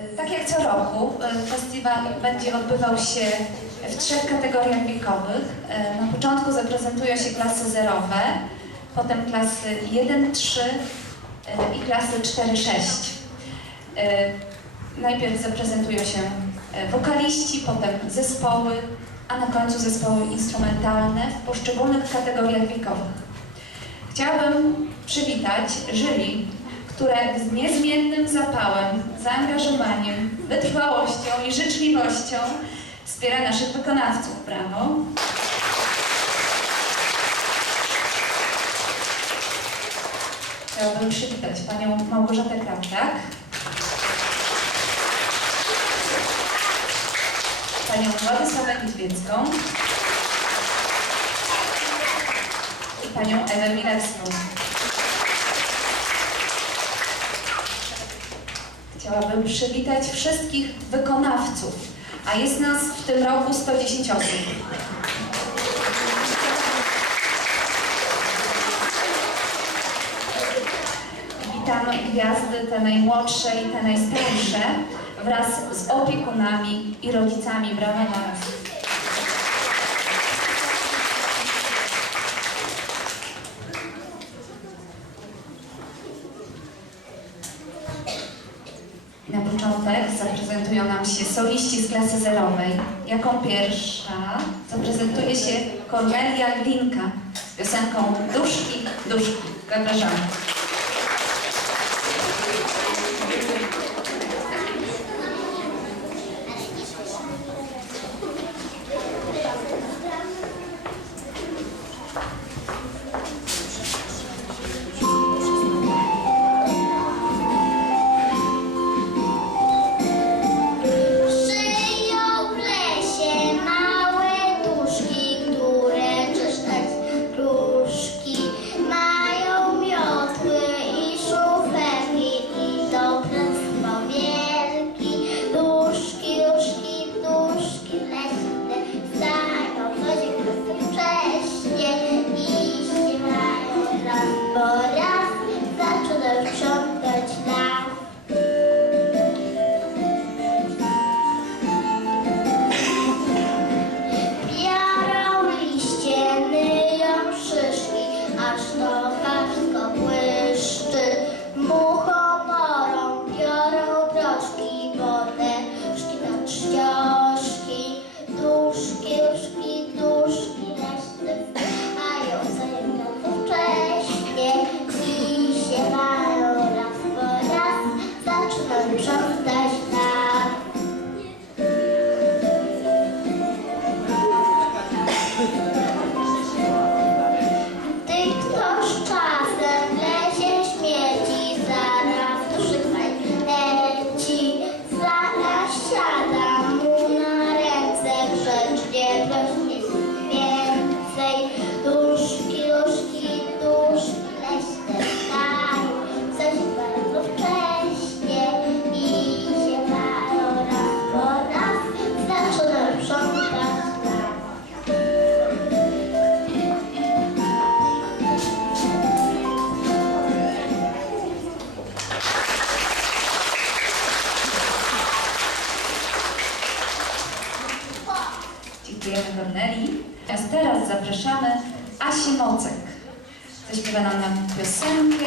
E, Tak jak co roku, e, festiwal będzie odbywał się w trzech kategoriach wiekowych. E, Na początku zaprezentują się klasy zerowe, potem klasy 1-3 e, i klasy 4-6. E, Najpierw zaprezentują się wokaliści, potem zespoły, a na końcu zespoły instrumentalne w poszczególnych kategoriach wiekowych. Chciałabym przywitać jury, które z niezmiennym zapałem, zaangażowaniem, wytrwałością i życzliwością wspiera naszych wykonawców. Brawo! Chciałabym przywitać panią Małgorzatę Krawczak, panią Władysławę Niedźwiecką i panią Ewę Milewską. Chciałabym przywitać wszystkich wykonawców, a jest nas w tym roku 110 osób. Witamy gwiazdy, te najmłodsze i te najstarsze, wraz z opiekunami i rodzicami. Brawo dla Na początek zaprezentują nam się soliści z klasy zerowej. Jaką pierwsza zaprezentuje się Kornelia Glinka z piosenką Duszki, Duszki. Zapraszamy. Zaśpiewa nam nam piosenkę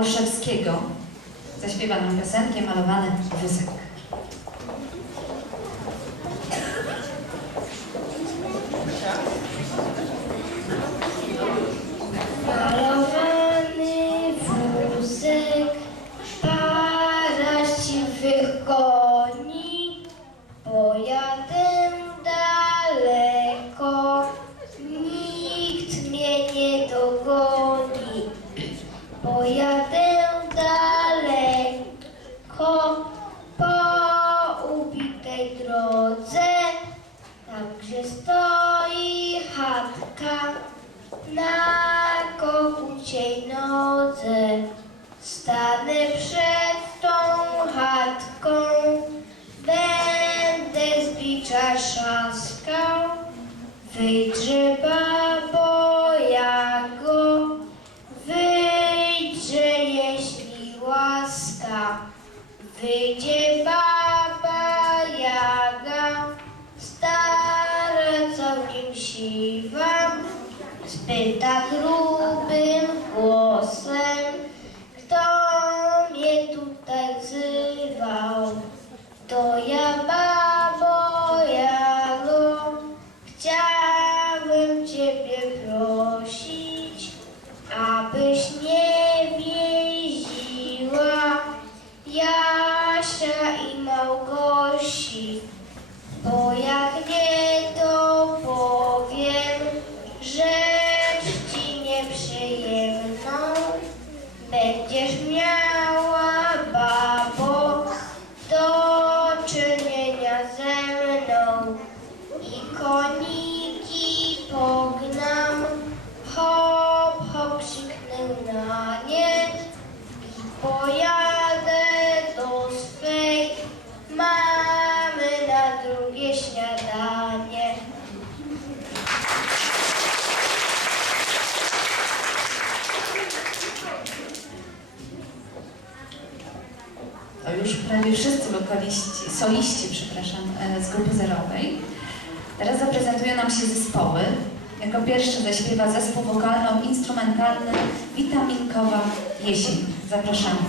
Olszewskiego. Zaśpiewa nam piosenkę Malowany wózek. Nodze. Stanę przed tą chatką, będę z bicza trzaskał. Wyjdźże babo Jago, wyjdźże jeśli łaska. Wyjdzie baba Jaga, stara całkiem siwa, spyta grubym będziesz miała babo. Do czynienia już prawie wszyscy wokaliści, soliści, przepraszam, e, z grupy zerowej. Teraz zaprezentują nam się zespoły. Jako pierwszy zaśpiewa zespół wokalno-instrumentalny Witaminkowa Jesień. Zapraszamy.